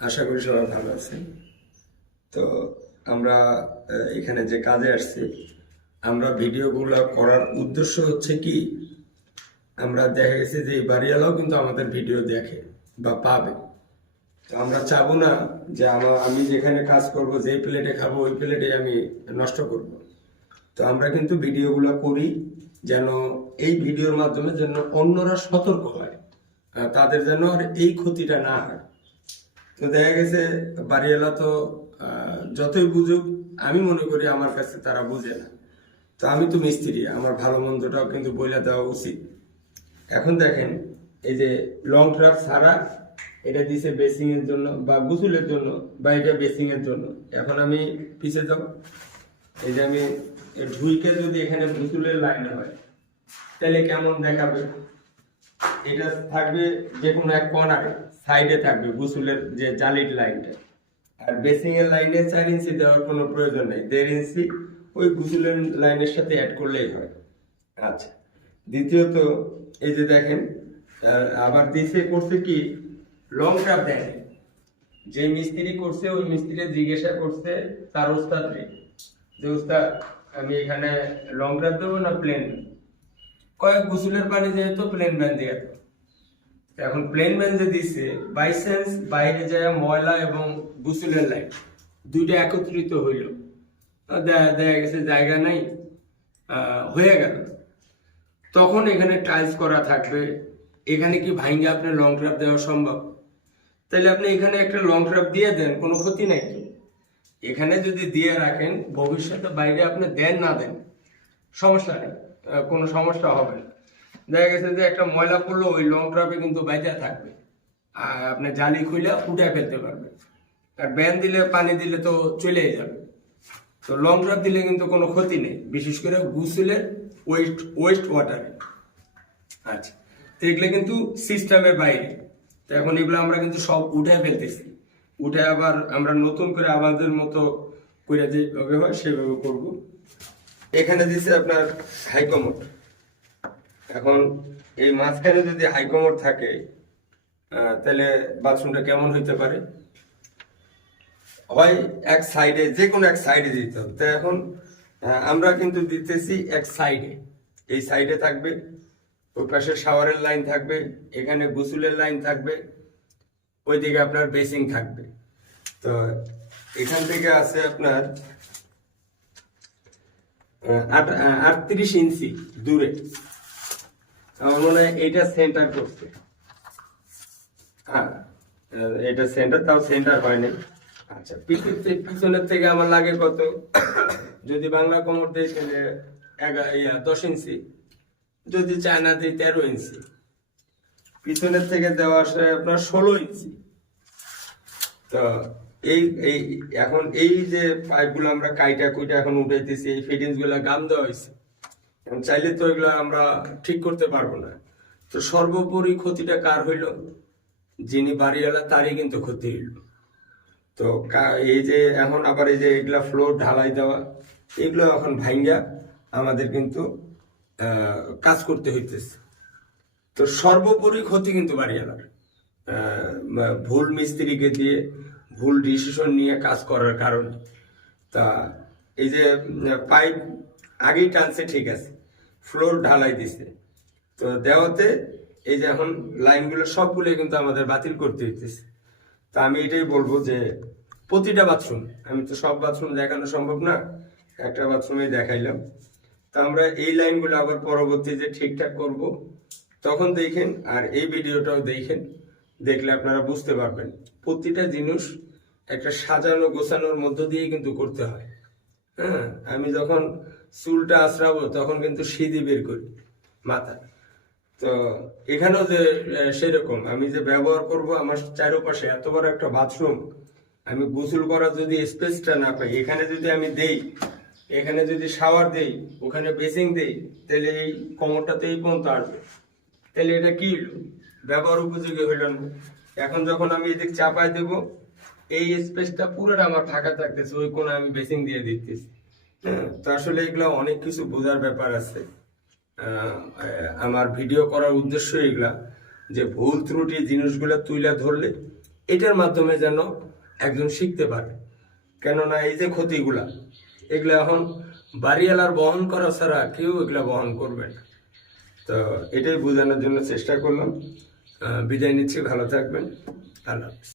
আশা করি সবাই ভালো আছেন। তো আমরা এখানে যে কাজে আসছি, আমরা ভিডিওগুলো করার উদ্দেশ্য হচ্ছে কি, আমরা দেখা গেছে যে বাড়িওয়ালাও কিন্তু আমাদের ভিডিও দেখে বা পাবে। তো আমরা চাবো না যে আমার আমি যেখানে কাজ করব, যে প্লেটে খাব, ওই প্লেটে আমি নষ্ট করব। তো আমরা কিন্তু ভিডিওগুলো করি যেন এই ভিডিওর মাধ্যমে যেন অন্যরা সতর্ক হয় তাদের যেন আর এই ক্ষতিটা না হয়। তো দেখা গেছে বাড়িওয়ালা তো যতই বুঝুক, আমি মনে করি আমার কাছে তারা বুঝে না। তো আমি তো মিস্ত্রি, আমার ভালো মন্দটাও কিন্তু বইলে দেওয়া উচিত। এখন দেখেন, এই যে লং ট্রাক ছাড়া এটা দিছে বেসিং এর জন্য বা গুসুলের জন্য বা এটা বেসিং এর জন্য। এখন আমি পিছে যাব এই যে আমি ঢুইকে যদি এখানে গুসুলের লাইন হয়, তাহলে কেমন দেখাবে? এটা থাকবে যে কোনো এক কর্নারে সাইডে থাকবে গুসুলের যে জালির লাইনটা আর বেসিং এর লাইনে চার ইঞ্চি দেওয়ার কোনো প্রয়োজন নেই, দেড় ইঞ্চি ওই গুসুলের লাইনের সাথে অ্যাড করলেই হয়। আচ্ছা দ্বিতীয়ত, এই যে দেখেন আবার দিছে, করছে কি লং ট্রাপ দেয় যে মিস্ত্রি করছে, ওই মিস্ত্রি জিজ্ঞাসা করছে, তার ওস্তাদকে যে ওস্তাদ, আমি এখানে লং ট্রাপ দেবো না প্লেন কয়েক গুসুলের পানি যেহেতু প্লেন ব্যান দিয়ে। এখন প্লেন ব্যান যে দিছে বাই চান্স বাইরে যায় ময়লা এবং গুসুলের লাইন দুইটা একত্রিত হইল। দেখা গেছে জায়গা নাই হয়ে গেল। তখন এখানে টাইলস করা থাকবে। এখানে কি ভাঙ্গে আপনার লং ট্রাপ দেওয়া সম্ভব? তাহলে আপনি এখানে একটা লং ট্রাপ দিয়ে দেন, কোনো ক্ষতি নাই এখানে যদি দিয়ে রাখেন, ভবিষ্যতে বাইরে আপনি দেন না দেন, সমস্যা নেই। কোনো সমস্যা হবে না। দেখা গেছে যে একটা ময়লা পড়ল, ওই লং ট্রাপে কিন্তু বাইরে থাকবে। আর আপনি জালি খুলে উঠে ফেলতে পারবে আর ব্যান দিলে, পানি দিলে তো চলেই যাবে। তো লং ড্রাইভ দিলে কিন্তু কোনো ক্ষতি নেই। বিশেষ করে গুসলের ওয়েস্ট ওয়েস্ট ওয়াটারে আচ্ছা তো এগুলো কিন্তু সিস্টেমের বাইরে। তো এখন এগুলো আমরা কিন্তু সব উঠে ফেলতেছি। উঠে আবার আমরা নতুন করে আমাদের মতো করে যেভাবে হয়, সেভাবে করব। এখানে দিছে আপনার হাইকমোড। এখন এই মাঝখানে যদি হাইকমোড থাকে তাহলে বাথরুমটা কেমন হইতে পারে? হয় এক সাইডে, যে কোনো এক সাইডে দিতে হবে। তো এখন আমরা কিন্তু দিতেছি এক সাইডে। এই সাইডে থাকবে, ওই পাশে শাওয়ারের লাইন থাকবে, এখানে গোসুলের লাইন থাকবে, ওইদিকে আপনার বেসিং থাকবে। তো এখান থেকে আছে আপনার আটত্রিশ ইঞ্চি দূরে। আমার মনে হয় এইটা সেন্টার করছে। হ্যাঁ এটা সেন্টার তাও সেন্টার হয়নি আচ্ছা পিছনের থেকে আমার লাগে কত? যদি বাংলা কোমর দিই তাহলে এগা- ইয়া, দশ ইঞ্চি। যদি চায়না দিই তেরো ইঞ্চি। পিছনের থেকে দেওয়া আসে আপনার ষোলো ইঞ্চি। তো এই এই, এখন এই যে পাইপগুলো আমরা কাইটা কুইটা এখন উঠাইতেছি, এই ফিটিংসগুলা গাম দেওয়া হয়েছে এখন চাইলে তো এগুলো আমরা ঠিক করতে পারব না। তো সর্বোপরি ক্ষতিটা কার হইল? যিনি বাড়িওয়ালা, তারই কিন্তু ক্ষতি হইল। তো এই যে এখন আবার এই যে এগুলা ফ্লোর ঢালাই দেওয়া, এগুলো এখন ভাঙ্গা আমাদের কিন্তু কাজ করতে হইতেছে। তো সর্বোপরি ক্ষতি কিন্তু বাড়িওয়ালার। ভুল মিস্ত্রিকে দিয়ে ভুল ডিসিশন নিয়ে কাজ করার কারণে। তা এই যে, পাইপ আগেই টানছে, ঠিক আছে। ফ্লোর ঢালাই দিছে। তো দেওয়াতে এই যে এখন লাইনগুলো সবগুলো কিন্তু আমাদের বাতিল করতে হইতেছে। তা আমি এটাই বলব যে, প্রতিটা বাথরুম আমি তো সব বাথরুম দেখানো সম্ভব না, একটা বাথরুমে দেখাইলাম। তা আমরা এই লাইনগুলো আবার পরবর্তীতে ঠিকঠাক করব। তখন দেখেন, আর এই ভিডিওটাও দেখেন। দেখলে আপনারা বুঝতে পারবেন। প্রতিটা জিনিস একটা সাজানো, গোছানোর মধ্য দিয়ে কিন্তু করতে হয়। হ্যাঁ আমি যখন চুলটা আশ্রাবো তখন কিন্তু সিঁড়ি বের করি মাথা তো এখানেও যে সেরকম। আমি যে ব্যবহার করব, আমার চারোপাশে এত বড় একটা বাথরুম, আমি গোসল করার যদি স্পেসটা না পাই, এখানে যদি আমি দেই, এখানে যদি শাওয়ার দেই, ওখানে বেসিং দেই, তাহলে এই কোমরটাতে এই পর্যন্ত আসবে। তাহলে এটা কি? ব্যবহার উপযোগী হইল না। এখন যখন আমি এদিক চাপায় দেব, এই স্পেসটা পুরোটা আমার ফাঁকা থাকতেছে, ওই কোণে আমি বেসিং দিয়ে দিতেছি। হ্যাঁ, তো আসলে এগুলা অনেক কিছু বোঝার ব্যাপার আছে। আমার ভিডিও করার উদ্দেশ্য এগুলা, যে ভুল ত্রুটি জিনিসগুলা তুইলা ধরলে, এটার মাধ্যমে যেন একজন শিখতে পারে। কেননা এই যে ক্ষতিগুলা, এগুলা এখন বাড়িওয়ালার বহন করা ছাড়া কেউ এগুলা বহন করবে না। তো এটাই বোঝানোর জন্য চেষ্টা করলাম। বিদায় নিচ্ছি ভালো থাকবেন। আল্লাহ